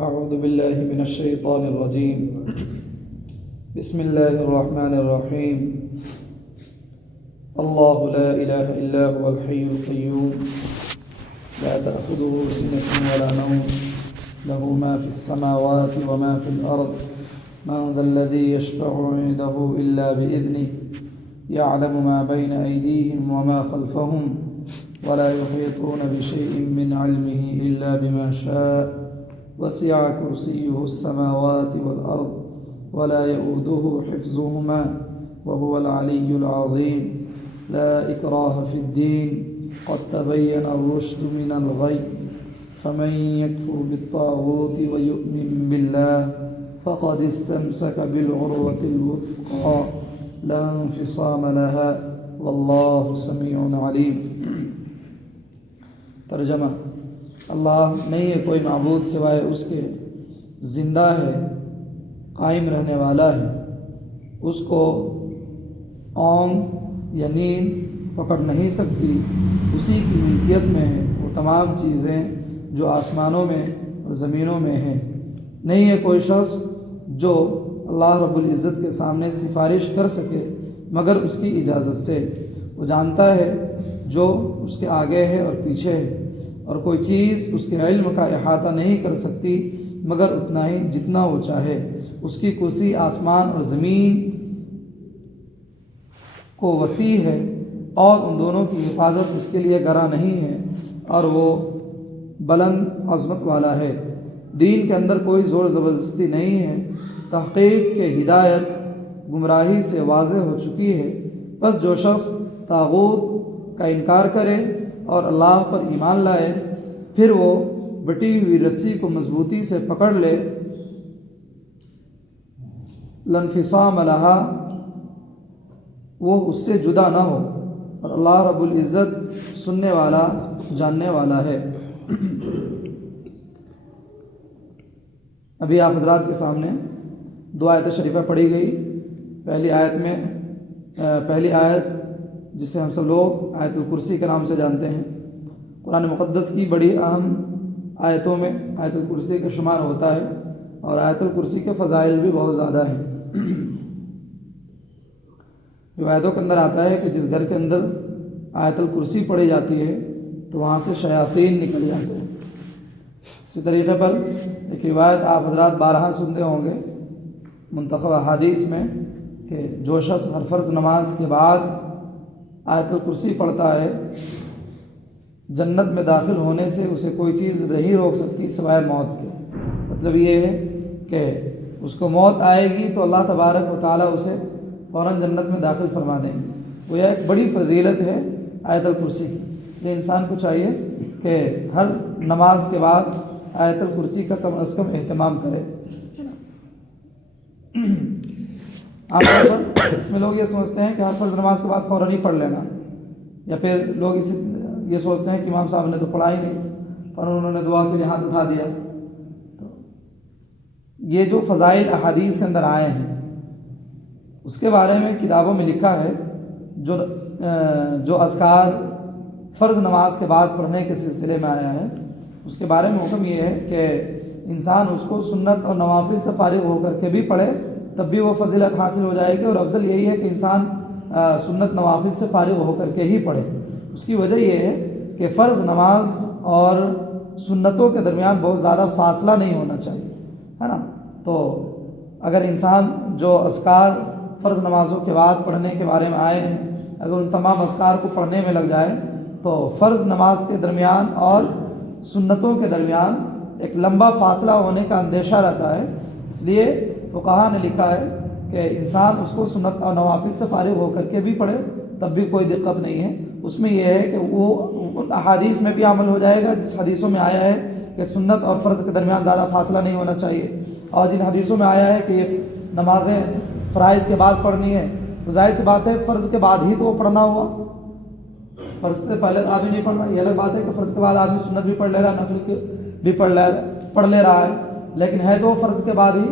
أعوذ بالله من الشيطان الرجيم. بسم الله الرحمن الرحيم. الله لا إله إلا هو الحي القيوم لا تأخذه سنة ولا نوم له ما في السماوات وما في الأرض من ذا الذي يشفع عنده إلا بإذنه يعلم ما بين أيديهم وما خلفهم ولا يحيطون بشيء من علمه إلا بما شاء وسع كرسيه السماوات والأرض ولا يؤوده حفظهما وهو العلي العظيم. لا إكراه في الدين قد تبين الرشد من الغي فمن يكفر بالطاغوت ويؤمن بالله فقد استمسك بالعروة الوثقى لا انفصام لها والله سمیع علیم. ترجمہ: اللہ نہیں ہے کوئی معبود سوائے اس کے، زندہ ہے، قائم رہنے والا ہے، اس کو اونگ یا نیند پکڑ نہیں سکتی، اسی کی ملکیت میں ہے وہ تمام چیزیں جو آسمانوں میں اور زمینوں میں ہیں۔ نہیں ہے کوئی شخص جو اللہ رب العزت کے سامنے سفارش کر سکے مگر اس کی اجازت سے۔ وہ جانتا ہے جو اس کے آگے ہے اور پیچھے ہے، اور کوئی چیز اس کے علم کا احاطہ نہیں کر سکتی مگر اتنا ہی جتنا وہ چاہے۔ اس کی کرسی آسمان اور زمین کو وسیع ہے اور ان دونوں کی حفاظت اس کے لیے گراں نہیں ہے، اور وہ بلند عظمت والا ہے۔ دین کے اندر کوئی زور زبردستی نہیں ہے۔ تحقیق کہ ہدایت گمراہی سے واضح ہو چکی ہے، بس جو شخص طاغوت کا انکار کرے اور اللہ پر ایمان لائے پھر وہ بٹی ہوئی رسی کو مضبوطی سے پکڑ لے، لانفصام لہا، وہ اس سے جدا نہ ہو، اور اللہ رب العزت سننے والا جاننے والا ہے۔ ابھی آپ حضرات کے سامنے دو آیت شریفہ پڑھی گئی۔ پہلی آیت جسے ہم سب لوگ آیت الکرسی کے نام سے جانتے ہیں، قرآن مقدس کی بڑی اہم آیتوں میں آیت الکرسی کا شمار ہوتا ہے، اور آیت الکرسی کے فضائل بھی بہت زیادہ ہیں۔ روایتوں کے اندر آتا ہے کہ جس گھر کے اندر آیت الکرسی پڑھی جاتی ہے تو وہاں سے شیاطین نکل جاتے ہیں۔ اسی طریقے پر ایک روایت آپ حضرات بارہا سنتے ہوں گے منتخب احادیث میں کہ جو شخص ہر فرض نماز کے بعد آیت الکرسی پڑھتا ہے جنت میں داخل ہونے سے اسے کوئی چیز نہیں روک سکتی سوائے موت کے۔ مطلب یہ ہے کہ اس کو موت آئے گی تو اللہ تبارک و تعالیٰ اسے فوراً جنت میں داخل فرما دیں گے۔ وہ یہ ایک بڑی فضیلت ہے آیت الکرسی کی، اس لیے انسان کو چاہیے کہ ہر نماز کے بعد آیت الکرسی کا کم از کم اہتمام کرے۔ عام طور پر اس میں لوگ یہ سوچتے ہیں کہ ہر فرض نماز کے بعد فوراً ہی پڑھ لینا، یا پھر لوگ یہ سوچتے ہیں کہ امام صاحب نے تو پڑھا ہی نہیں، اور انہوں نے دعا کے لیے ہاتھ اٹھا دیا۔ تو یہ جو فضائل احادیث کے اندر آئے ہیں اس کے بارے میں کتابوں میں لکھا ہے، جو اذکار فرض نماز کے بعد پڑھنے کے سلسلے میں آیا ہے اس کے بارے میں حکم یہ ہے کہ انسان اس کو سنت اور نوافل سے فارغ ہو کر کے بھی پڑھے تب بھی وہ فضیلت حاصل ہو جائے گی، اور افضل یہی ہے کہ انسان سنت نوافل سے فارغ ہو کر کے ہی پڑھے۔ اس کی وجہ یہ ہے کہ فرض نماز اور سنتوں کے درمیان بہت زیادہ فاصلہ نہیں ہونا چاہیے، ہے نا۔ تو اگر انسان جو اذکار فرض نمازوں کے بعد پڑھنے کے بارے میں آئے ہیں اگر ان تمام اذکار کو پڑھنے میں لگ جائے تو فرض نماز کے درمیان اور سنتوں کے درمیان ایک لمبا فاصلہ ہونے کا اندیشہ رہتا ہے۔ اس لیے فقہا نے لکھا ہے کہ انسان اس کو سنت اور نوافل سے فارغ ہو کر کے بھی پڑھے تب بھی کوئی دقت نہیں ہے۔ اس میں یہ ہے کہ وہ ان احادیث میں بھی عمل ہو جائے گا جس حدیثوں میں آیا ہے کہ سنت اور فرض کے درمیان زیادہ فاصلہ نہیں ہونا چاہیے، اور جن حدیثوں میں آیا ہے کہ یہ نمازیں فرائض کے بعد پڑھنی ہے تو ظاہر سی بات ہے فرض کے بعد ہی تو وہ پڑھنا ہوا، فرض سے پہلے آدمی نہیں پڑھنا۔ یہ الگ بات ہے کہ فرض کے بعد آدمی سنت بھی پڑھ لے رہا ہے، نفل بھی پڑھ لے رہا ہے، لیکن ہے تو فرض کے بعد ہی،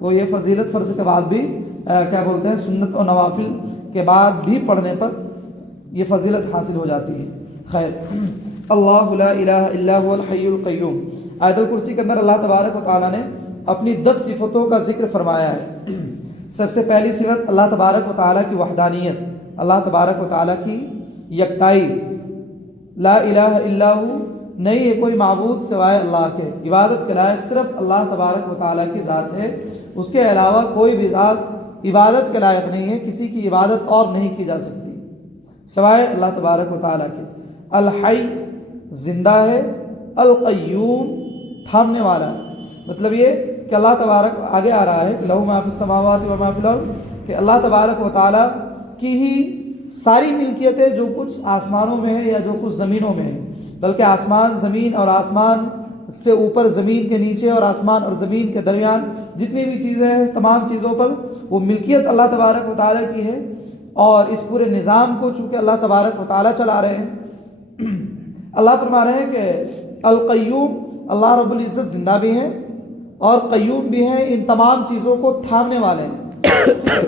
تو یہ فضیلت فرض کے بعد بھی کیا بولتے ہیں سنت اور نوافل کے بعد بھی پڑھنے پر یہ فضیلت حاصل ہو جاتی ہے۔ خیر، اللہ لا الہ الا هو الحی القیوم۔ آیت الکرسی کے اندر اللہ تبارک و تعالیٰ نے اپنی 10 صفتوں کا ذکر فرمایا ہے۔ سب سے پہلی صفت اللہ تبارک و تعالیٰ کی وحدانیت، اللہ تبارک و تعالیٰ کی یکتائی، لا الہ الا ہو، نہیں ہے کوئی معبود سوائے اللہ کے، عبادت کے لائق صرف اللہ تبارک و تعالیٰ کی ذات ہے، اس کے علاوہ کوئی بھی ذات عبادت کے لائق نہیں ہے، کسی کی عبادت اور نہیں کی جا سکتی سوائے اللہ تبارک و تعالیٰ کے۔ الحی زندہ ہے، القیوم تھامنے والا ہے، مطلب یہ کہ اللہ تبارک آگے آ رہا ہے کہ لہو ما فی السماوات و ما فی الارض، کہ اللہ تبارک و تعالیٰ کی ہی ساری ملکیتیں، جو کچھ آسمانوں میں ہے یا جو کچھ زمینوں میں ہے، بلکہ آسمان زمین اور آسمان سے اوپر زمین کے نیچے اور آسمان اور زمین کے درمیان جتنی بھی چیزیں ہیں تمام چیزوں پر وہ ملکیت اللہ تبارک و تعالیٰ کی ہے، اور اس پورے نظام کو چونکہ اللہ تبارک و تعالیٰ چلا رہے ہیں۔ اللہ فرما رہے ہیں کہ القیوم، اللہ رب العزت زندہ بھی ہیں اور قیوم بھی ہیں، ان تمام چیزوں کو تھامنے والے ہیں۔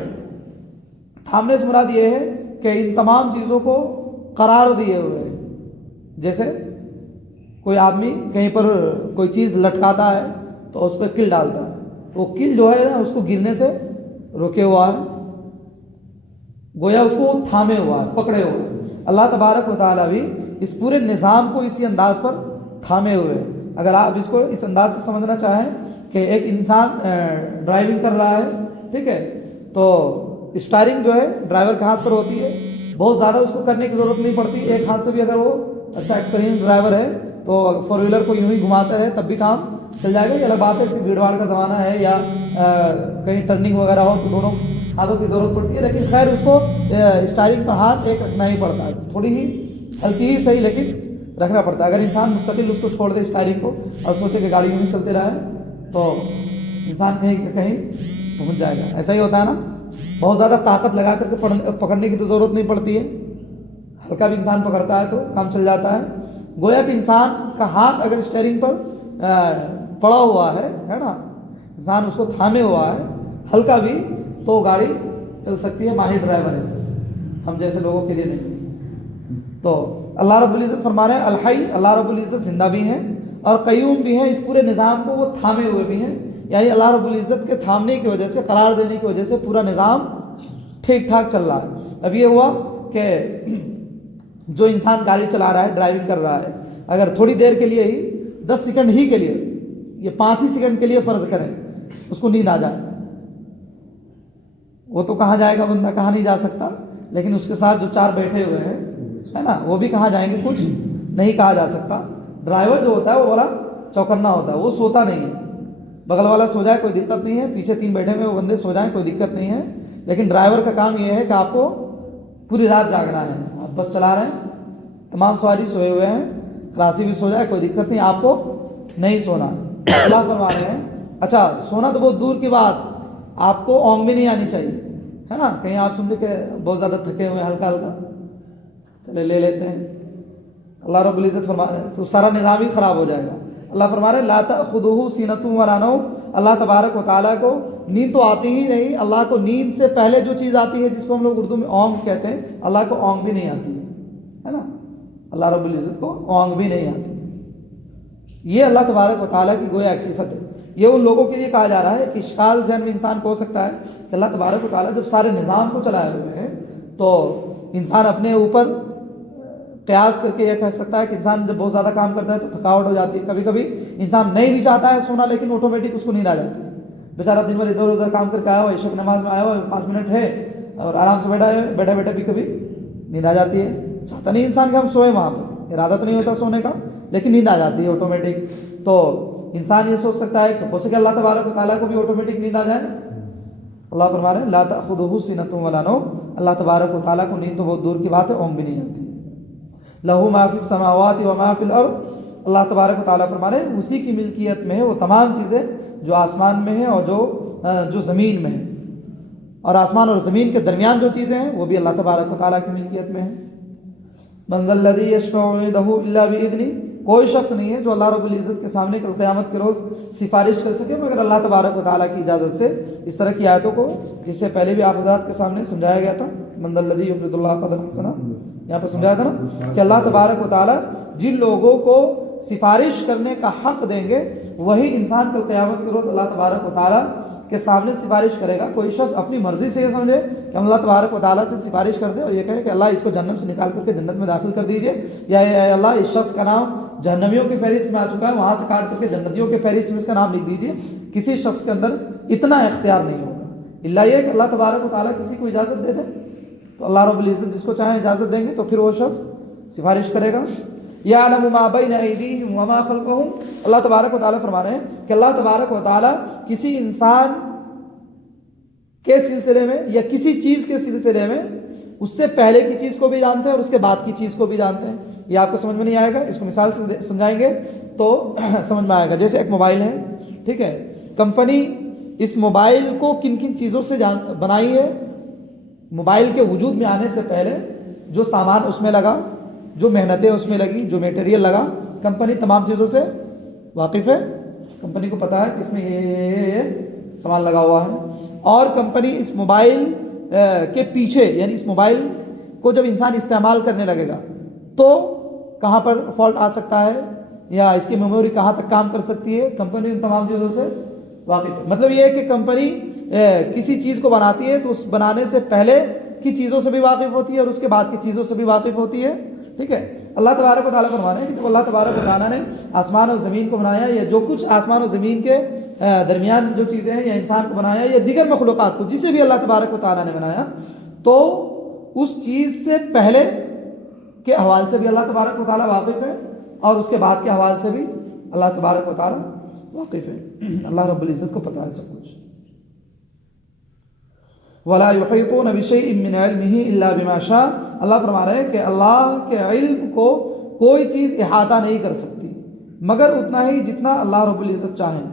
تھامنے سے مراد یہ ہے کہ ان تمام چیزوں کو قرار دیے ہوئے ہیں۔ جیسے کوئی آدمی کہیں پر کوئی چیز لٹکاتا ہے تو اس پہ کل ڈالتا ہے، وہ کل جو ہے نا اس کو گرنے سے روکے ہوا ہے، گویا اس کو تھامے ہوا ہے، پکڑے ہوا ہے۔ اللہ تبارک و تعالیٰ بھی اس پورے نظام کو اسی انداز پر تھامے ہوئے ہیں۔ اگر آپ اس کو اس انداز سے سمجھنا چاہیں کہ ایک انسان ڈرائیونگ کر رہا ہے، ٹھیک ہے، تو اسٹیئرنگ جو ہے ڈرائیور کے ہاتھ پر ہوتی ہے، بہت زیادہ اس کو کرنے کی ضرورت نہیں پڑتی، ایک ہاتھ سے بھی اگر وہ اچھا ایکسپیرینس ڈرائیور ہے تو 4 ویلر کو یوں ہی گھماتا ہے تب بھی کام چل جائے گا۔ یہ الگ بات ہے کہ بھیڑ بھاڑ کا زمانہ ہے یا کہیں ٹرننگ وغیرہ ہو تو دونوں ہاتھوں کی ضرورت پڑتی ہے، لیکن خیر اس کو اسٹیئرنگ پر ہاتھ ایک رکھنا ہی پڑتا ہے، تھوڑی ہی ہلکی ہی صحیح لیکن رکھنا پڑتا ہے۔ اگر انسان مستقل اس کو چھوڑ دے اسٹیئرنگ کو اور سوچے کہ گاڑی یوں ہی چلتے رہے تو انسان کہیں کہیں پہنچ جائے گا۔ ایسا ہی ہوتا ہے نا، بہت زیادہ طاقت لگا کر کے پکڑنے کی تو ضرورت نہیں پڑتی ہے، ہلکا بھی انسان پکڑتا ہے تو کام چل جاتا ہے۔ گویا کہ انسان کا ہاتھ اگر اسٹیئرنگ پر پڑا ہوا ہے نا، انسان اس کو تھامے ہوا ہے ہلکا بھی، تو گاڑی چل سکتی ہے، ماہر ڈرائیور ہے، ہم جیسے لوگوں کے لیے نہیں۔ تو اللہ رب العزت فرما رہے ہیں الحی، اللہ رب العزت زندہ بھی ہیں اور قیوم بھی ہیں، اس پورے نظام کو وہ تھامے ہوئے بھی ہیں، یعنی اللہ رب العزت کے تھامنے کی وجہ سے، قرار دینے کی وجہ سے پورا نظام ٹھیک ٹھاک چل رہا ہے۔ اب یہ ہوا کہ جو انسان گاڑی چلا رہا ہے، ڈرائیونگ کر رہا ہے، اگر تھوڑی دیر کے لیے ہی 10 سیکنڈ ہی کے لیے، یہ 5 ہی سیکنڈ کے لیے فرض کریں اس کو نیند آ جائے، وہ تو کہاں جائے گا بندہ، کہاں نہیں جا سکتا، لیکن اس کے ساتھ جو 4 بیٹھے ہوئے ہیں ہے نا، وہ بھی کہاں جائیں گے، کچھ نہیں کہا جا سکتا۔ ڈرائیور جو ہوتا ہے وہ بڑا چوکنا ہوتا ہے، وہ سوتا نہیں ہے، بغل والا سو جائے کوئی دقت نہیں ہے، پیچھے 3 بیٹھے ہوئے وہ بندے سو جائیں کوئی دقت نہیں ہے، لیکن ڈرائیور کا کام یہ ہے کہ آپ کو پوری رات جاگنا ہے۔ آپ بس چلا رہے ہیں، تمام سواری سوئے ہوئے ہیں، کراسی بھی سو جائے کوئی دقت نہیں، آپ کو نہیں سونا۔ اللہ فرما رہے ہیں اچھا سونا تو بہت دور کی بات، آپ کو اونگ بھی نہیں آنی چاہیے، ہے نا، کہیں آپ سن لے کہ بہت زیادہ تھکے ہوئے ہلکا ہلکا چلے لے لیتے ہیں، اللہ رب العزت فرما رہے ہیں تو سارا نظام ہی خراب ہو جائے گا۔ اللہ فرما رہے ہیں لا تأخذہ سینۃ ولا نوم، اللہ تبارک و تعالیٰ کو نیند تو آتی ہی نہیں، اللہ کو نیند سے پہلے جو چیز آتی ہے جس کو ہم لوگ اردو میں اونگ کہتے ہیں، اللہ کو اونگ بھی نہیں آتی ہے نا، اللہ رب العزت کو اونگ بھی نہیں آتی۔ یہ اللہ تبارک و تعالیٰ کی گویا ایک صفت ہے۔ یہ ان لوگوں کے لیے کہا جا رہا ہے کہ اشکال ذہن میں انسان کو ہو سکتا ہے کہ اللہ تبارک و تعالیٰ جب سارے نظام کو چلائے ہوئے ہیں تو انسان اپنے اوپر قیاس کر کے یہ کہہ سکتا ہے کہ انسان جب بہت زیادہ کام کرتا ہے تو تھکاوٹ ہو جاتی ہے، کبھی کبھی انسان نہیں بھی چاہتا ہے سونا لیکن آٹومیٹک اس کو نیند آ جاتی ہے، بیچارہ دن بھر ادھر ادھر کام کر کے آیا ہوا، عشاء کی نماز میں آیا ہوا 5 منٹ ہے اور آرام سے بیٹھا ہے، بیٹھے بیٹھے بھی کبھی نیند آ جاتی ہے، چاہتا نہیں انسان کہ ہم سوئیں، وہاں پر ارادہ تو نہیں ہوتا سونے کا لیکن نیند آ جاتی ہے آٹومیٹک۔ تو انسان یہ سوچ سکتا ہے کہ ہو سکے اللہ تبارک و تعالیٰ کو بھی آٹومیٹک نیند آ جائے۔ اللہ فرما رہے ہیں لا تأخذہ سینۃ ولا نوم، اللہ تبارک و تعالیٰ کو نیند تو بہت دور کی بات ہے، اونگ بھی نہیں آتی۔ لہو ما فی السماوات و ما فی الارض، اللہ تبارک و تعالیٰ فرما رہے ہیں اسی کی ملکیت میں ہے وہ تمام چیزیں جو آسمان میں ہیں اور جو زمین میں ہیں، اور آسمان اور زمین کے درمیان جو چیزیں ہیں وہ بھی اللہ تبارک و تعالیٰ کی ملکیت میں ہیں۔ من ذا الذی یشفع عنده الا باذنہ، کوئی شخص نہیں ہے جو اللہ رب العزت کے سامنے کل قیامت کے روز سفارش کر سکے مگر اللہ تبارک و تعالیٰ کی اجازت سے۔ اس طرح کی آیتوں کو جس سے پہلے بھی آپ حضرات کے سامنے سمجھایا گیا تھا، من ذا الذی یقرض اللہ قرضا حسنا یہاں پر سمجھایا تھا نا کہ اللہ تبارک و تعالیٰ جن لوگوں کو سفارش کرنے کا حق دیں گے وہی انسان کل قیامت کے روز اللہ تبارک و تعالیٰ کے سامنے سفارش کرے گا. کوئی شخص اپنی مرضی سے یہ سمجھے کہ ہم اللہ تبارک و تعالیٰ سے سفارش کر دیں اور یہ کہے کہ اللہ اس کو جہنم سے نکال کر کے جنت میں داخل کر دیجئے، یا اے اللہ اس شخص کا نام جہنمیوں کی فہرست میں آ چکا ہے، وہاں سے کاٹ کر کے جنتیوں کی فہرست میں اس کا نام لکھ دیجئے. کسی شخص کے اندر اتنا اختیار نہیں ہوگا الا یہ کہ اللہ تبارک و تعالیٰ کسی کو اجازت دے دے تو اللہ رب العزت جس کو چاہیں اجازت دیں گے تو پھر وہ شخص سفارش کرے گا. یعلم ما بین ایدیہم وما خلفہم، اللہ تبارک و تعالیٰ فرما رہے ہیں کہ اللہ تبارک و تعالیٰ کسی انسان کے سلسلے میں یا کسی چیز کے سلسلے میں اس سے پہلے کی چیز کو بھی جانتے ہیں اور اس کے بعد کی چیز کو بھی جانتے ہیں. یہ آپ کو سمجھ میں نہیں آئے گا، اس کو مثال سے سمجھائیں گے تو سمجھ میں آئے گا. جیسے ایک موبائل ہے، ٹھیک ہے، کمپنی اس موبائل کو کن کن چیزوں سے بنائی ہے، موبائل کے وجود میں آنے سے پہلے جو سامان اس میں لگا، جو محنتیں اس میں لگی، جو میٹیریل لگا، کمپنی تمام چیزوں سے واقف ہے. کمپنی کو پتہ ہے کہ اس میں یہ سامان لگا ہوا ہے. اور کمپنی اس موبائل کے پیچھے، یعنی اس موبائل کو جب انسان استعمال کرنے لگے گا تو کہاں پر فالٹ آ سکتا ہے یا اس کی میموری کہاں تک کام کر سکتی ہے، کمپنی ان تمام چیزوں سے واقف ہے. مطلب یہ ہے کہ کمپنی کسی چیز کو بناتی ہے تو اس بنانے سے پہلے کی چیزوں سے بھی واقف ہوتی ہے اور اس کے بعد کی چیزوں سے بھی واقف ہوتی ہے. ٹھیک ہے. اللہ تبارک و تعالیٰ فرمانے ہیں کہ جب اللہ تبارک و تعالیٰ نے آسمان اور زمین کو بنایا یا جو کچھ آسمان اور زمین کے درمیان جو چیزیں ہیں یا انسان کو بنایا یا دیگر مخلوقات کو جسے بھی اللہ تبارک و تعالیٰ نے بنایا تو اس چیز سے پہلے کے احوال سے بھی اللہ تبارک و تعالیٰ واقف ہے اور اس کے بعد کے احوال سے بھی اللہ تبارک و تعالیٰ واقف ہے. اللہ رب العزت کو پتہ ہے سب کچھ. وَلَا يُحِيطُونَ بِشَيْءٍ مِّنْ عِلْمِهِ إِلَّا بِمَا شَاءَ. اللہ فرما رہے ہیں کہ اللہ کے علم کو کوئی چیز احاطہ نہیں کر سکتی مگر اتنا ہی جتنا اللہ رب العزت چاہیں.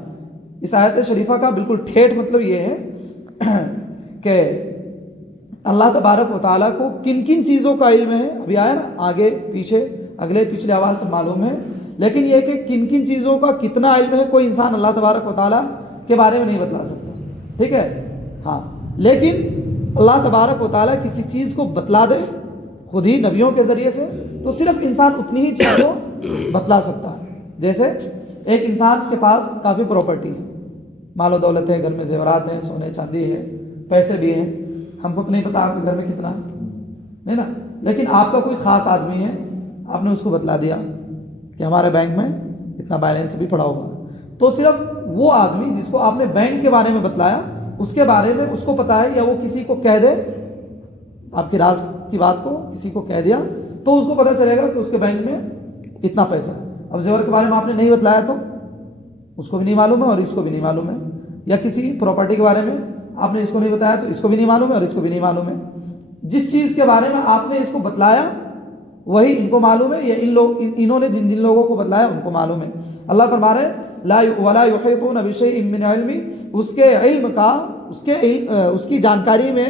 اس آیت شریفہ کا بالکل ٹھیٹھ مطلب یہ ہے کہ اللہ تبارک و تعالیٰ کو کن کن چیزوں کا علم ہے. ابھی آیا نا آگے پیچھے اگلے پچھلے حوال سے معلوم ہے، لیکن یہ کہ کن کن چیزوں کا کتنا علم ہے کوئی انسان اللہ تبارک و تعالیٰ کے بارے میں نہیں بتلا سکتا. ٹھیک ہے. ہاں، لیکن اللہ تبارک و تعالیٰ کسی چیز کو بتلا دے خود ہی نبیوں کے ذریعے سے تو صرف انسان اتنی ہی چیز کو بتلا سکتا ہے. جیسے ایک انسان کے پاس کافی پراپرٹی ہے، مال و دولت ہے، گھر میں زیورات ہیں، سونے چاندی ہے، پیسے بھی ہیں. ہم کو تو نہیں پتا آپ کے گھر میں کتنا ہے، نہیں نا، لیکن آپ کا کوئی خاص آدمی ہے، آپ نے اس کو بتلا دیا کہ ہمارے بینک میں اتنا بیلنس بھی پڑا ہوا. تو صرف وہ آدمی جس کو آپ نے بینک کے بارے میں بتلایا اس کے بارے میں اس کو پتا ہے، یا وہ کسی کو کہہ دے آپ کی راز کی بات کو کسی کو کہہ دیا تو اس کو پتہ چلے گا کہ اس کے بینک میں اتنا پیسہ ہے. اب زیور کے بارے میں آپ نے نہیں بتلایا تو اس کو بھی نہیں معلوم ہے اور اس کو بھی نہیں معلوم ہے. یا کسی پراپرٹی کے بارے میں آپ نے اس کو نہیں بتایا تو اس کو بھی نہیں معلوم ہے اور اس کو بھی نہیں معلوم ہے. جس چیز کے بارے میں آپ نے اس کو بتلایا وہی ان کو معلوم ہے، یا انہوں نے جن لوگوں کو بتلایا ان کو معلوم ہے. اللہ فرما رہے وَلَا يُحِيطُونَ بِشَيْءٍ مِّنْ عِلْمِهِ، اس کے علم کا اس کی جانکاری میں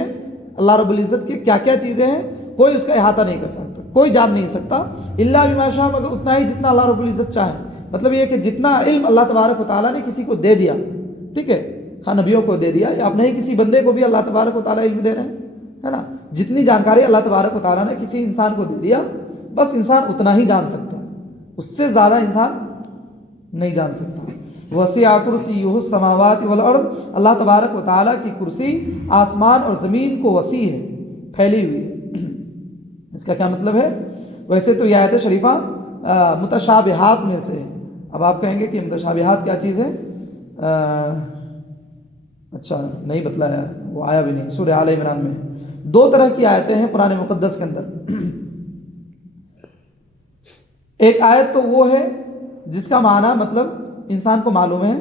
اللہ رب العزت کی کیا کیا چیزیں ہیں کوئی اس کا احاطہ نہیں کر سکتا، کوئی جان نہیں سکتا. الا بما شاء، مگر اتنا ہی جتنا اللہ رب العزت چاہے. مطلب یہ کہ جتنا علم اللہ تبارک و تعالیٰ نے کسی کو دے دیا، ٹھیک ہے، ہاں نبیوں کو دے دیا، یا اب نہیں کسی بندے کو بھی اللہ تبارک و تعالیٰ علم دے رہے ہیں، ہے نا. جتنی جانکاری اللہ تبارک و تعالیٰ نے کسی انسان کو دے دیا بس انسان اتنا ہی جان سکتا ہے، اس سے زیادہ انسان نہیں جان سکتا. وسع کرسیہ السماوات والارض، اللہ تبارک و تعالیٰ کی کرسی آسمان اور زمین کو وسیع ہے، پھیلی ہوئی ہے. اس کا کیا مطلب ہے؟ ویسے تو یہ آیت شریفہ متشابہات میں سے ہے. اب آپ کہیں گے کہ متشابہات کیا چیز ہے؟ اچھا نہیں بتلایا، وہ آیا بھی نہیں. سورہ آل عمران میں 2 طرح کی آیتیں ہیں قرآن مقدس کے اندر. ایک آیت تو وہ ہے جس کا معنی مطلب انسان کو معلوم ہے.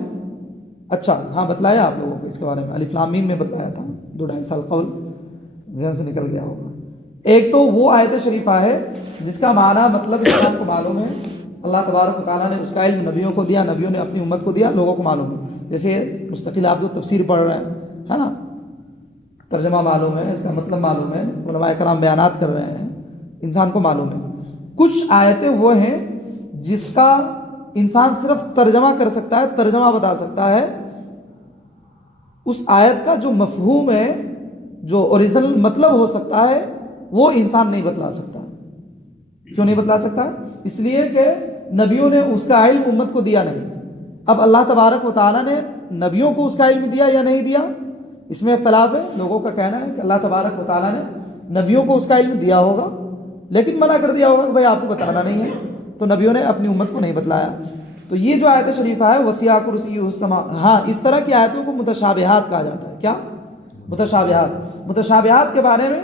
اچھا ہاں بتلایا آپ لوگوں کو اس کے بارے میں، الف لام میم میں بتلایا تھا 2-2.5 سال قبل، ذہن سے نکل گیا ہوگا. ایک تو وہ آیت شریفہ ہے جس کا معنی مطلب انسان کو معلوم ہے، اللہ تبارک و تعالیٰ نے اس کا علم نبیوں کو دیا، نبیوں نے اپنی امت کو دیا، لوگوں کو معلوم ہے. جیسے مستقل آپ جو تفسیر پڑھ رہے ہیں، ہے نا، ترجمہ معلوم ہے، اس کا مطلب معلوم ہے، علماء کرام بیانات کر رہے ہیں، انسان کو معلوم ہے. کچھ آیتیں وہ ہیں جس کا انسان صرف ترجمہ کر سکتا ہے، ترجمہ بتا سکتا ہے. اس آیت کا جو مفہوم ہے، جو اوریجنل مطلب ہو سکتا ہے، وہ انسان نہیں بتلا سکتا. کیوں نہیں بتلا سکتا؟ اس لیے کہ نبیوں نے اس کا علم امت کو دیا نہیں. اب اللہ تبارک و تعالیٰ نے نبیوں کو اس کا علم دیا یا نہیں دیا، اس میں اختلاف ہے. لوگوں کا کہنا ہے کہ اللہ تبارک و تعالیٰ نے نبیوں کو اس کا علم دیا ہوگا لیکن منع کر دیا ہوگا کہ بھائی آپ کو بتانا نہیں ہے، تو نبیوں نے اپنی امت کو نہیں بتلایا. تو یہ جو آیت شریفہ ہے وسیع کرسیہ السماوات، ہاں اس طرح کی آیتوں کو متشابہات کہا جاتا ہے. کیا؟ متشابہات. متشابہات کے بارے میں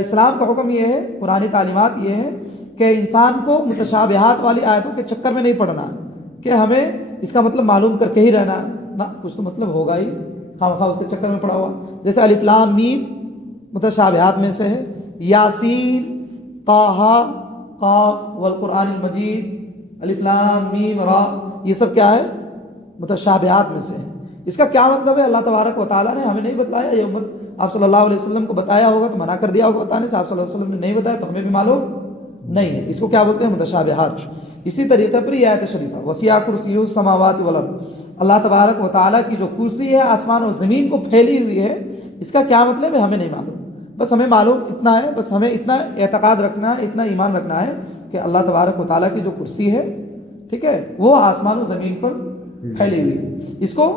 اسلام کا حکم یہ ہے، قرآنی تعلیمات یہ ہے کہ انسان کو متشابہات والی آیتوں کے چکر میں نہیں پڑنا کہ ہمیں اس کا مطلب معلوم کر کے ہی رہنا نہ، کچھ تو مطلب ہوگا ہی، خواہ اس کے چکر میں پڑا ہوا. جیسے الف لام میم متشابہات میں سے ہے، یاسین طٰ قاف والقرآن المجید، الف لام میم را، یہ سب کیا ہے؟ متشابہات میں سے ہے. اس کا کیا مطلب ہے؟ اللہ تبارک و تعالیٰ نے ہمیں نہیں بتلایا، یہ امت آپ صلی اللہ علیہ وسلم کو بتایا ہوگا تو منع کر دیا ہوگا بتانے سے، آپ صلی اللہ علیہ وسلم نے نہیں بتایا تو ہمیں بھی معلوم نہیں ہے. اس کو کیا بولتے ہیں؟ متشابہات. اسی طریقے پر یہ آیت شریفہ وسیع کرسیہ السماوات والارض، اللہ تبارک و تعالیٰ کی جو کرسی ہے آسمان و زمین کو پھیلی ہوئی ہے، اس کا کیا مطلب ہے ہمیں نہیں معلوم. بس ہمیں معلوم اتنا ہے، بس ہمیں اتنا اعتقاد رکھنا ہے، اتنا ایمان رکھنا ہے کہ اللہ تبارک و تعالیٰ کی جو کرسی ہے، ٹھیک ہے، وہ آسمان و زمین پر پھیلی ہوئی ہے. اس کو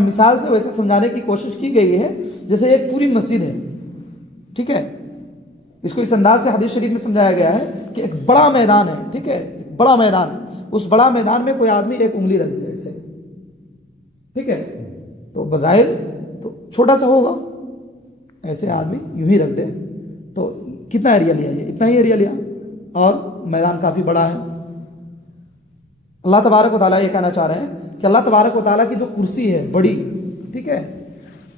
مثال سے ویسے سمجھانے کی کوشش کی گئی ہے جیسے ایک پوری مسجد ہے، ٹھیک ہے. اس کو اس انداز سے حدیث شریف میں سمجھایا گیا ہے کہ ایک بڑا میدان ہے، ٹھیک ہے، ایک بڑا میدان، اس بڑا میدان میں کوئی آدمی ایک انگلی رکھ دے اسے، ٹھیک ہے، تو بظاہر تو چھوٹا سا ہوگا، ایسے آدمی یوں ہی رکھ دے تو کتنا ایریا لیا؟ یہ اتنا ہی ایریا لیا اور میدان کافی بڑا ہے. اللہ تبارک و تعالیٰ یہ کہنا چاہ رہے ہیں کہ اللہ تبارک و تعالیٰ کی جو کرسی ہے بڑی، ٹھیک ہے،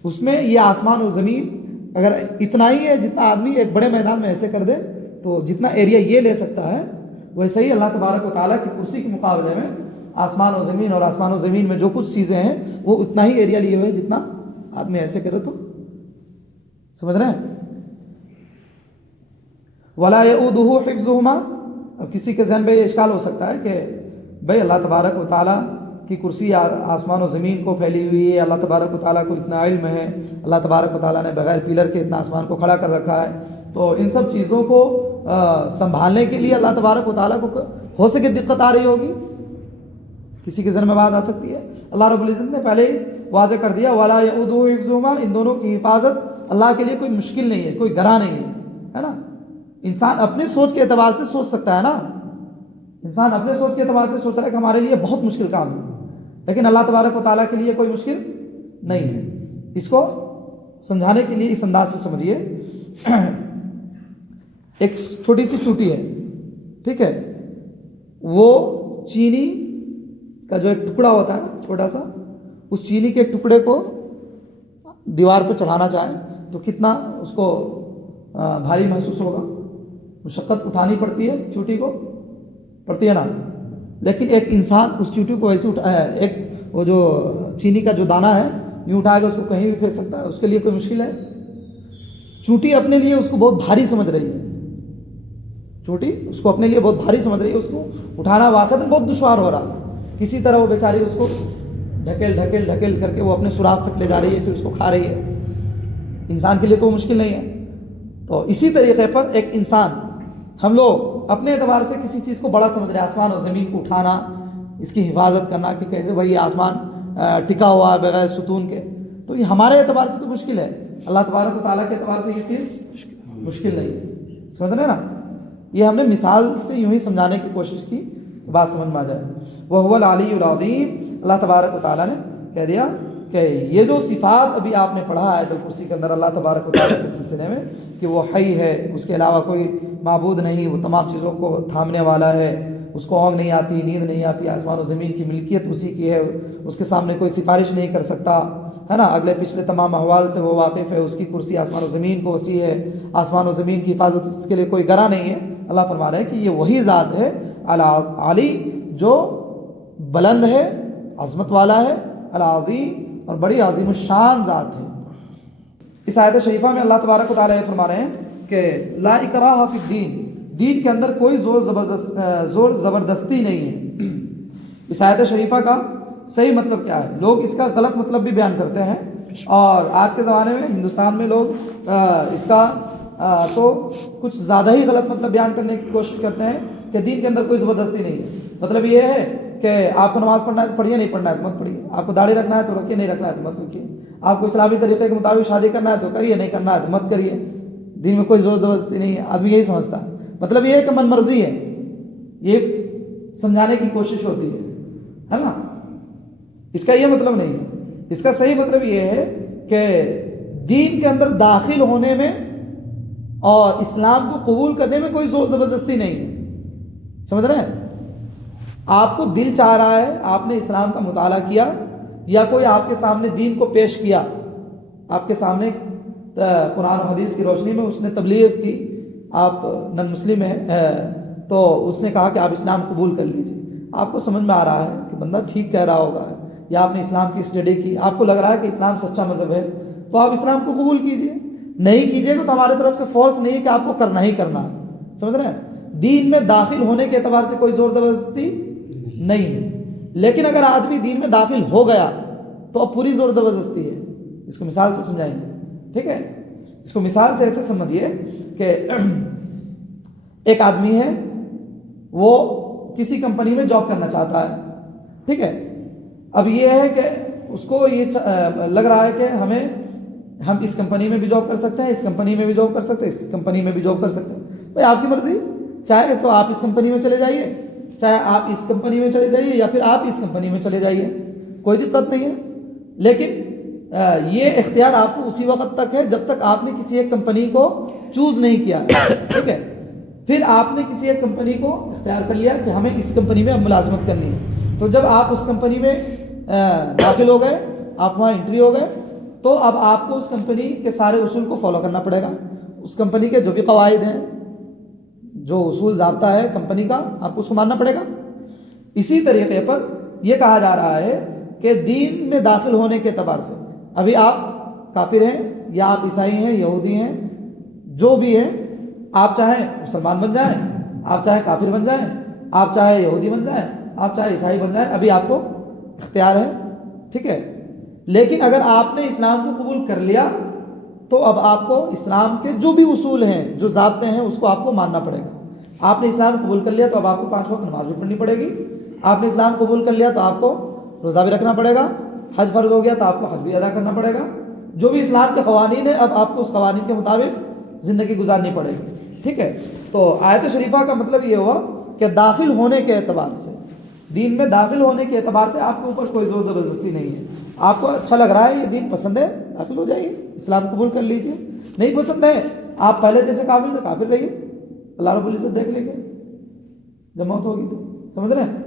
اس میں یہ آسمان و زمین اگر اتنا ہی ہے جتنا آدمی ایک بڑے میدان میں ایسے کر دے تو جتنا ایریا یہ لے سکتا ہے، ویسے ہی اللہ تبارک و تعالیٰ کی کرسی کے مقابلے میں آسمان و زمین، اور آسمان و زمین میں جو کچھ چیزیں ہیں وہ اتنا ہی ایریا لیے ہوئے جتنا آدمی ایسے کرے. تو سمجھ رہے ہیں؟ وَلَا يَؤُودُهُ حِفْظُهُمَا. اب کسی کے ذہن میں یہ اشکال ہو سکتا ہے کہ بھائی اللہ تبارک و تعالیٰ کی کرسی آسمان و زمین کو پھیلی ہوئی ہے، اللہ تبارک و تعالیٰ کو اتنا علم ہے، اللہ تبارک و تعالیٰ نے بغیر پیلر کے اتنا آسمان کو کھڑا کر رکھا ہے، تو ان سب چیزوں کو سنبھالنے کے لیے اللہ تبارک و تعالیٰ کو ہو سکے دقت آ رہی ہوگی. کسی کے ذہن میں بات آ سکتی ہے. اللہ رب العزت نے پہلے ہی واضح کر دیا وَلَا يَؤُودُهُ حِفْظُهُمَا، ان دونوں کی حفاظت اللہ کے لیے کوئی مشکل نہیں ہے، کوئی گراں نہیں ہے نا. انسان اپنے سوچ کے اعتبار سے سوچ سکتا ہے نا، انسان اپنے سوچ کے اعتبار سے سوچ رہا ہے کہ ہمارے لیے بہت مشکل کام ہے، لیکن اللہ تبارک و تعالیٰ کے لیے کوئی مشکل نہیں ہے. اس کو سمجھانے کے لیے اس انداز سے سمجھیے. ایک چھوٹی سی چوٹی ہے، ٹھیک ہے، وہ چینی کا جو ایک ٹکڑا ہوتا ہے نا چھوٹا سا، اس چینی کے ٹکڑے کو دیوار پہ چڑھانا چاہے تو کتنا اس کو بھاری محسوس ہوگا، مشقت اٹھانی پڑتی ہے، چوٹی کو پڑتی ہے نا. لیکن ایک انسان اس چوٹی کو ایسے اٹھایا ہے، ایک وہ جو چینی کا جو دانہ ہے یوں اٹھا کے اس کو کہیں بھی پھینک سکتا ہے، اس کے لیے کوئی مشکل ہے؟ چوٹی اپنے لیے اس کو بہت بھاری سمجھ رہی ہے، چوٹی اس کو اپنے لیے بہت بھاری سمجھ رہی ہے، اس کو اٹھانا واقعی بہت دشوار ہو رہا. کسی طرح وہ بیچاری اس کو ڈھکیل کر کے وہ اپنے سوراخ تک لے جا رہی ہے، پھر اس کو کھا رہی ہے. انسان کے لیے تو وہ مشکل نہیں ہے. تو اسی طریقے پر ایک انسان، ہم لوگ اپنے اعتبار سے کسی چیز کو بڑا سمجھ رہے ہیں، آسمان اور زمین کو اٹھانا، اس کی حفاظت کرنا کہ کیسے بھائی یہ آسمان ٹکا ہوا ہے بغیر ستون کے، تو یہ ہمارے اعتبار سے تو مشکل ہے، اللہ تبارک و تعالیٰ کے اعتبار سے یہ چیز مشکل نہیں ہے. سمجھ رہے ہیں نا؟ یہ ہم نے مثال سے یوں ہی سمجھانے کی کوشش کی، بات سمجھ میں آ جائے. وَهُوَ الْعَلِيُّ الْعَظِيمُ، اللہ تبارک و تعالیٰ نے کہہ دیا کہ یہ جو صفات ابھی آپ نے پڑھا آیت الکرسی کے اندر اللہ تبارک و تعالیٰ کے سلسلے میں کہ وہ حی ہے، اس کے علاوہ کوئی معبود نہیں، وہ تمام چیزوں کو تھامنے والا ہے، اس کو اونگ نہیں آتی، نیند نہیں آتی، آسمان و زمین کی ملکیت اسی کی ہے، اس کے سامنے کوئی سفارش نہیں کر سکتا ہے نا، اگلے پچھلے تمام احوال سے وہ واقف ہے، اس کی کرسی آسمان و زمین کو وسیع ہے، آسمان و زمین کی حفاظت اس کے لیے کوئی گراں نہیں ہے. اللہ فرما رہے ہیں کہ یہ وہی ذات ہے العالی جو بلند ہے، عظمت والا ہے، العظیم اور بڑی عظیم الشان ذات ہے. اس آیت شریفہ میں اللہ تبارک و تعالیٰ یہ فرما رہے ہیں کہ لا اکراہ فی الدین، دین کے اندر کوئی زور زبردستی نہیں ہے. اس آیت شریفہ کا صحیح مطلب کیا ہے؟ لوگ اس کا غلط مطلب بھی بیان کرتے ہیں، اور آج کے زمانے میں ہندوستان میں لوگ اس کا تو کچھ زیادہ ہی غلط مطلب بیان کرنے کی کوشش کرتے ہیں کہ دین کے اندر کوئی زبردستی نہیں ہے. مطلب یہ ہے کہ آپ کو نماز پڑھنا ہے تو پڑھیے, نہیں پڑھنا ہے تو مت پڑھیے. آپ کو داڑھی رکھنا ہے تو رکھیے, نہیں رکھنا ہے تو مت رکھیے. آپ کو اسلامی طریقے کے مطابق شادی کرنا ہے تو کریے, نہیں کرنا ہے تو مت کریے. دین میں کوئی زور زبردستی نہیں ہے. آدمی یہی سمجھتا ہے. مطلب یہ ہے کہ من مرضی ہے, یہ سمجھانے کی کوشش ہوتی ہے نا. اس کا یہ مطلب نہیں ہے. اس کا صحیح مطلب یہ ہے کہ دین کے اندر داخل ہونے میں اور اسلام کو قبول کرنے میں کوئی زور زبردستی نہیں ہے. سمجھ رہے ہیں؟ آپ کو دل چاہ رہا ہے, آپ نے اسلام کا مطالعہ کیا, یا کوئی آپ کے سامنے دین کو پیش کیا, آپ کے سامنے قرآن و حدیث کی روشنی میں اس نے تبلیغ کی, آپ نن مسلم ہیں تو اس نے کہا کہ آپ اسلام قبول کر لیجیے. آپ کو سمجھ میں آ رہا ہے کہ بندہ ٹھیک کہہ رہا ہوگا, یا آپ نے اسلام کی اسٹڈی کی, آپ کو لگ رہا ہے کہ اسلام سچا مذہب ہے, تو آپ اسلام کو قبول کیجیے. نہیں کیجیے تو ہماری طرف سے فورس نہیں ہے کہ آپ کو کرنا ہی کرنا ہے. سمجھ رہے ہیں؟ دین میں داخل ہونے کے اعتبار سے کوئی زور زبردستی نہیں ہے. لیکن اگر آدمی دین میں داخل ہو گیا تو اب پوری زور زبردستی ہے. اس کو مثال سے سمجھائیں گے, ٹھیک ہے؟ اس کو مثال سے ایسے سمجھیے کہ ایک آدمی ہے, وہ کسی کمپنی میں جاب کرنا چاہتا ہے, ٹھیک ہے. اب یہ ہے کہ اس کو یہ لگ رہا ہے کہ ہم اس کمپنی میں بھی جاب کر سکتے ہیں, اس کمپنی میں بھی جاب کر سکتے ہیں, اس کمپنی میں بھی جاب کر سکتے ہیں. بھائی آپ کی مرضی, چاہے تو آپ اس کمپنی میں چلے جائیے, چاہے آپ اس کمپنی میں چلے جائیے, یا پھر آپ اس کمپنی میں چلے جائیے, کوئی دقت نہیں ہے. لیکن یہ اختیار آپ کو اسی وقت تک ہے جب تک آپ نے کسی ایک کمپنی کو چوز نہیں کیا, ٹھیک ہے. پھر آپ نے کسی ایک کمپنی کو اختیار کر لیا کہ ہمیں اس کمپنی میں اب ملازمت کرنی ہے, تو جب آپ اس کمپنی میں داخل ہو گئے, آپ وہاں انٹری ہو گئے, تو اب آپ کو اس کمپنی کے سارے اصول کو فالو کرنا پڑے گا. اس کمپنی کے جو بھی قواعد ہیں, جو اصول ضابطہ ہے کمپنی کا, آپ کو اس کو ماننا پڑے گا. اسی طریقے پر یہ کہا جا رہا ہے کہ دین میں داخل ہونے کے اعتبار سے ابھی آپ کافر ہیں, یا آپ عیسائی ہیں, یہودی ہیں, جو بھی ہیں, آپ چاہیں مسلمان بن جائیں, آپ چاہے کافر بن جائیں, آپ چاہے یہودی بن جائیں, آپ چاہے عیسائی بن جائیں, ابھی آپ کو اختیار ہے, ٹھیک ہے. لیکن اگر آپ نے اسلام کو قبول کر لیا تو اب آپ کو اسلام کے جو بھی اصول ہیں, جو ضابطے ہیں, اس کو آپ کو ماننا پڑے گا. آپ نے اسلام قبول کر لیا تو اب آپ کو 5 وقت نماز بھی پڑھنی پڑے گی. آپ نے اسلام قبول کر لیا تو آپ کو روزہ بھی رکھنا پڑے گا. حج فرض ہو گیا تو آپ کو حج بھی ادا کرنا پڑے گا. جو بھی اسلام کے قوانین ہیں, اب آپ کو اس قوانین کے مطابق زندگی گزارنی پڑے گی, ٹھیک ہے. تو آیت شریفہ کا مطلب یہ ہوا کہ داخل ہونے کے اعتبار سے, دین میں داخل ہونے کے اعتبار سے آپ کے اوپر کوئی زور زبردستی نہیں ہے. آپ کو اچھا لگ رہا ہے, یہ دین پسند ہے, داخل ہو جائیے, اسلام قبول کر لیجیے. نہیں پسند ہے, آپ پہلے جیسے کافر تھے کافر رہیے, اللہ رب العزت دیکھ لیں گے جب موت ہوگی تو. سمجھ رہے ہیں؟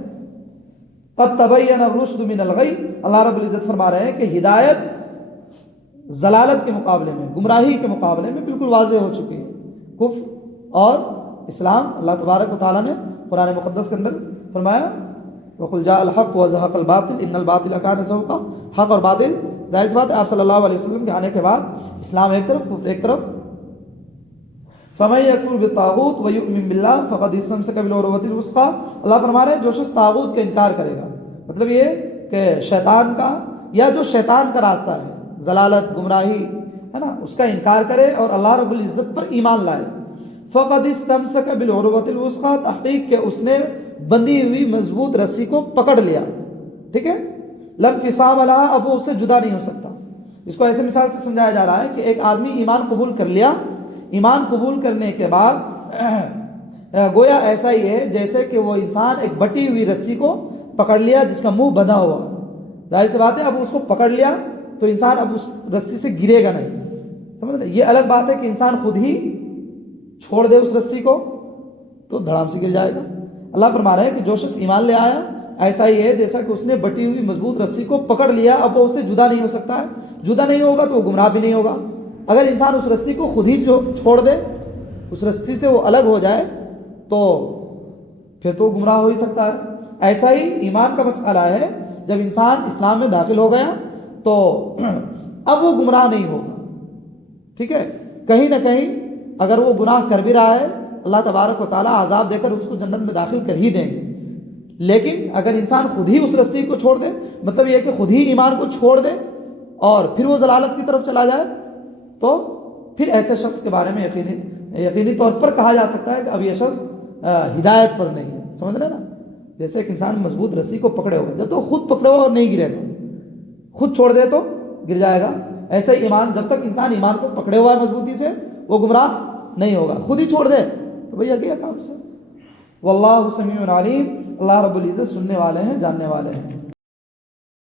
قد تبین الرشد من الغی, اللہ رب العزت فرما رہے ہیں کہ ہدایت ضلالت کے مقابلے میں, گمراہی کے مقابلے میں بالکل واضح ہو چکی ہے. کفر اور اسلام, اللہ تبارک و تعالیٰ نے قرآن مقدس کے اندر فرمایا وَقُلْ جَاءَ الْحَقُّ وَزَهَقَ الْبَاطِلُ إِنَّ الْبَاطِلَ كَانَ زَهُوقًا. حق اور باطل, ظاہر سی بات ہے آپ صلی اللہ علیہ وسلم کے آنے کے بعد اسلام ایک طرف, کفر ایک طرف. فَمَن يَكْفُرْ بِالطَّاغُوتِ وَيُؤْمِن بِاللَّهِ فَقَدِ اسْتَمْسَكَ بِالْعُرْوَةِ الْوُثْقَىٰ. اللہ فرما رہے ہیں جو شخص طاغوت کا انکار کرے گا, مطلب یہ کہ شیطان کا, یا جو شیطان کا راستہ ہے, ضلالت, گمراہی ہے نا, اس کا انکار کرے اور اللہ رب العزت پر ایمان لائے. فقد استمسک بالعروۃ الوثقیٰ, تحقیق کہ اس نے بندھی ہوئی مضبوط رسی کو پکڑ لیا, ٹھیک ہے. لا انفصام لہا, اب وہ اس سے جدا نہیں ہو سکتا. اس کو ایسے مثال سے سمجھایا جا رہا ہے کہ ایک آدمی ایمان قبول کر لیا, ایمان قبول کرنے کے بعد گویا ایسا ہی ہے جیسے کہ وہ انسان ایک بٹی ہوئی رسی کو پکڑ لیا جس کا منہ بندھا ہوا. ظاہر سی بات ہے اب اس کو پکڑ لیا تو انسان اب اس رسی سے گرے گا نہیں. سمجھ رہے؟ یہ الگ بات ہے کہ انسان خود ہی چھوڑ دے اس رسی کو تو دھڑام سے گر جائے گا. اللہ فرما رہے ہیں کہ جو شخص ایمان لے آیا ایسا ہی ہے جیسا کہ اس نے بٹی ہوئی مضبوط رسی کو پکڑ لیا, اب وہ اس سے جدا نہیں ہو سکتا ہے. جدا نہیں ہوگا تو وہ گمراہ بھی نہیں ہوگا. اگر انسان اس رسی کو خود ہی چھوڑ دے, اس رسی سے وہ الگ ہو جائے تو پھر تو گمراہ ہو ہی سکتا ہے. ایسا ہی ایمان کا مسئلہ ہے, جب انسان اسلام میں داخل ہو گیا تو اب وہ گمراہ نہیں ہوگا, ٹھیک ہے. کہیں نہ کہیں اگر وہ گناہ کر بھی رہا ہے اللہ تبارک و تعالیٰ عذاب دے کر اس کو جنت میں داخل کر ہی دیں گے. لیکن اگر انسان خود ہی اس رستے کو چھوڑ دے, مطلب یہ کہ خود ہی ایمان کو چھوڑ دے اور پھر وہ ضلالت کی طرف چلا جائے, تو پھر ایسے شخص کے بارے میں یقینی طور پر کہا جا سکتا ہے کہ اب یہ شخص ہدایت پر نہیں ہے. سمجھ رہے نا؟ جیسے ایک انسان مضبوط رسی کو پکڑے ہوگا، جب تو خود پکڑے ہو اور نہیں گرے گا، خود چھوڑ دے تو گر جائے گا. ایسے ایمان، جب تک انسان ایمان کو پکڑے ہوا ہے مضبوطی سے، وہ گمراہ نہیں ہوگا. خود ہی چھوڑ دے تو بھیا کیا کام سے. واللہ سمیع علیم، اللہ رب العزت سننے والے ہیں، جاننے والے ہیں.